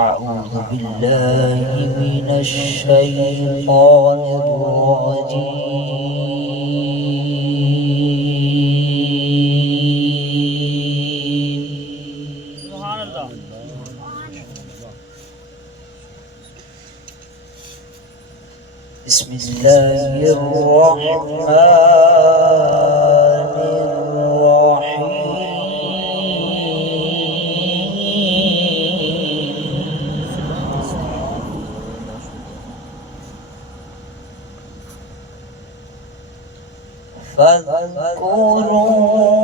أعوذ بالله من الشيطان الرجيم. سبحان الله. بسم الله الرحمن فاذكروني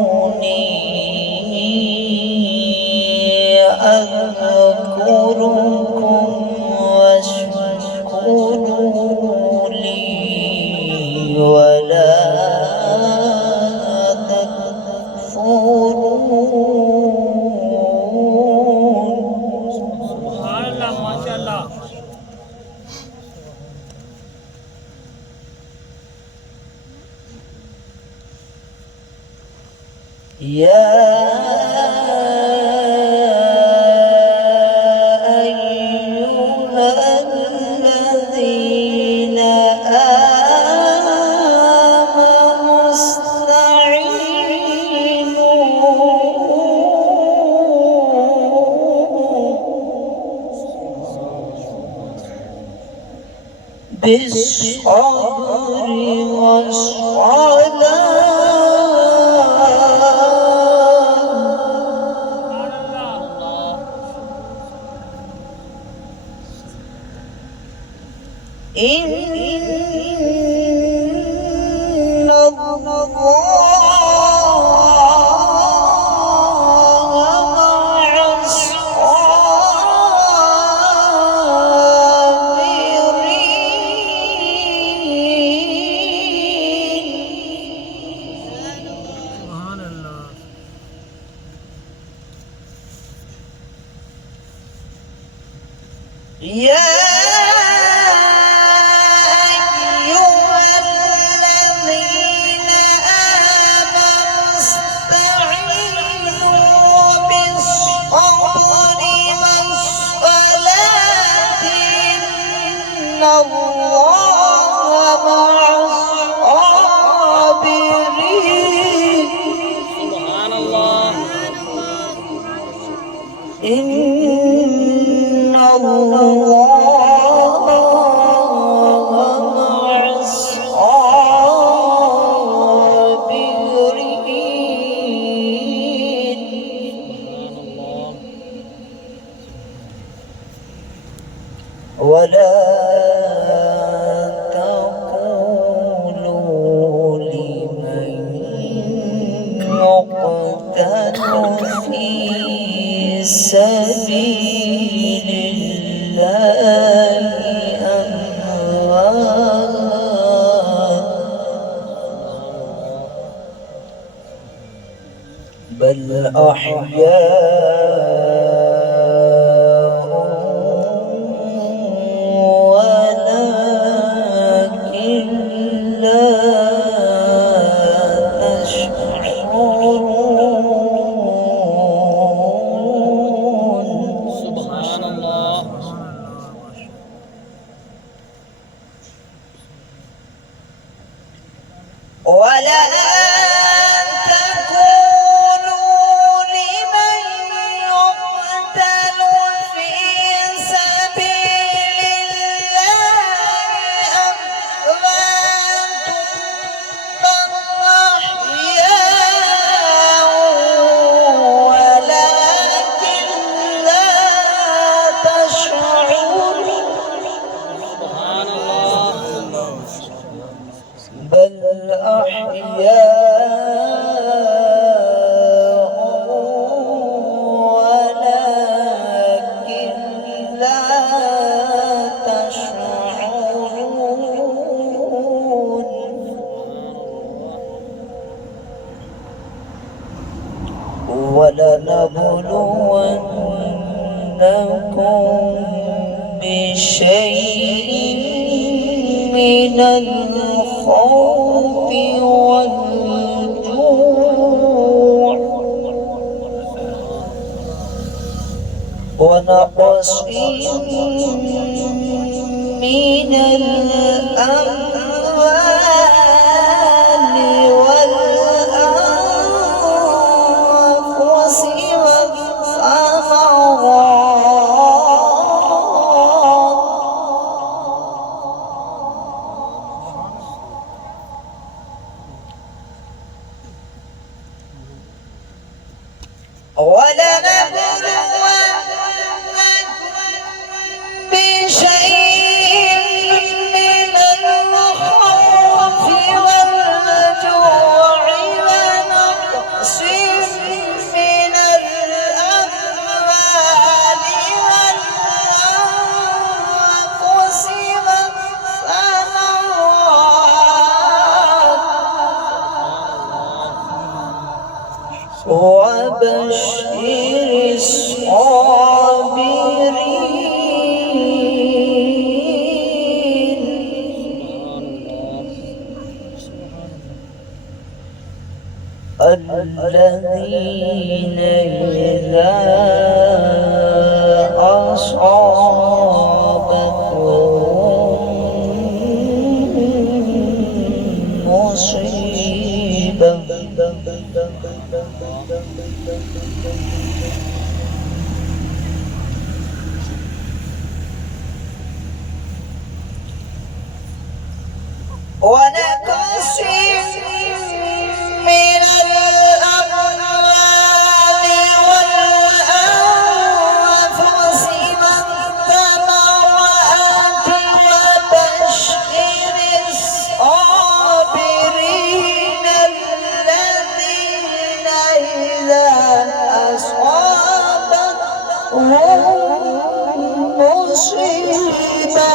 أذكركم واشكروا لي ولا تكفرون. سبحان الله ما شاء الله. يا أيها الذين آمنوا استعينوا بالصبر والصلاة إن الله مع الصابرين. سبحان الله. يا أيها الذين آمنوا استعينوا بالصبر والصلاة إن الله مع الصابرين. سبحان الله. إن الله مع الصابرين. ولا تقولوا لمن يقتل في سبيل الله أموات بل أحياء ولكن لا تشعرون. سبحان الله. ولا تكونوا لمن يقتل في سبيل الله أموات بل أحياء ولكن لا تشعرون. سبحان الله. بل أحياء ولكن لا تشعرون. ولنبلونكم بشيء من الخوف والجوع ونقص من الأموال والأنفس ولنبلونكم بشيء من الخوف والجوع ونقص من الأموال والأنفس والثمرات وبشر الذين إذا أصابتهم مصيبة ونقص من الأموال والأنفس والثمرات وبشر الصابرين الذين إذا أصابتهم مصيبة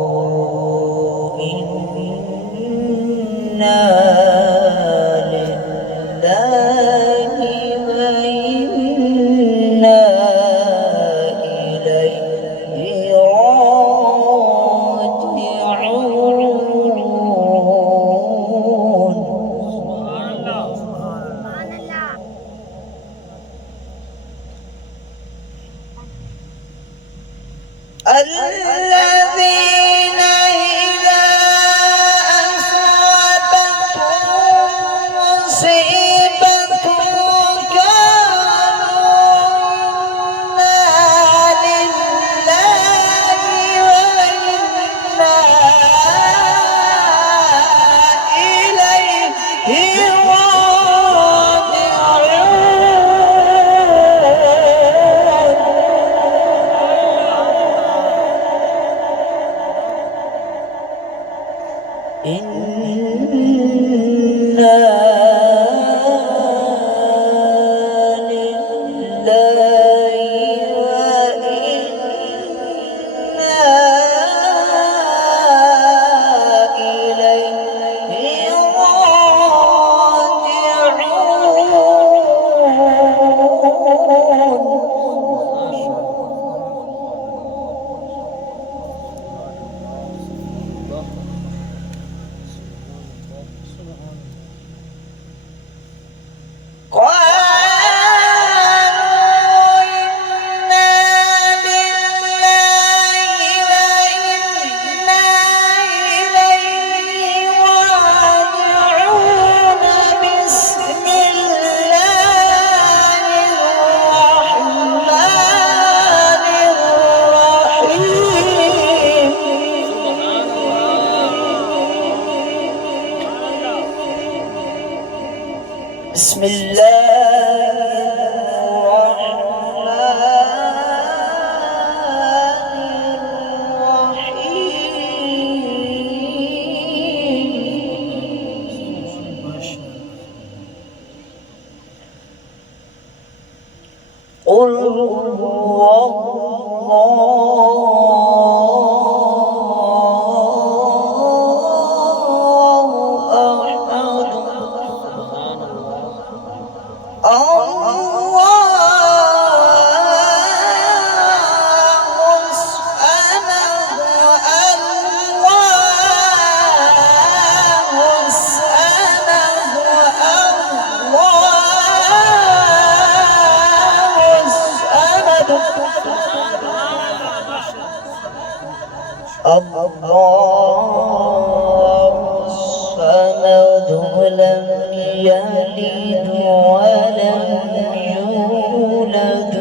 قالوا إنا لله وإنا إليه الذين إذا أصابتهم مصيبة قالوا إنا لله وإنا إليه إنا لله وإنا إليه بسم الله الرحمن الرحيم قل هو الله الله الصمد لم يلد ولم يولد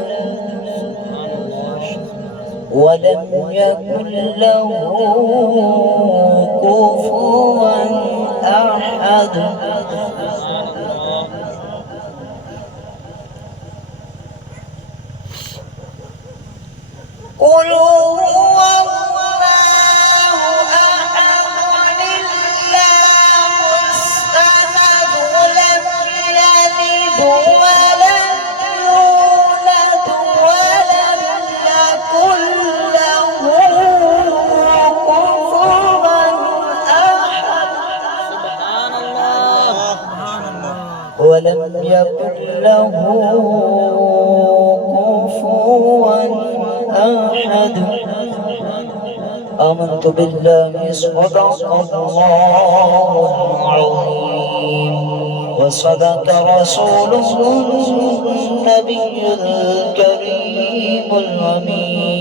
ولم يكن له كفوا أحد. قل هو الله أحد الله الصمد لم يلد ولم يولد ولم يكن له كفوا أحد. سبحان الله. ولم يكن له كفوا أحد. آمنت بالله صدق الله العظيم وصدق رسوله النبي الكريم الأمين.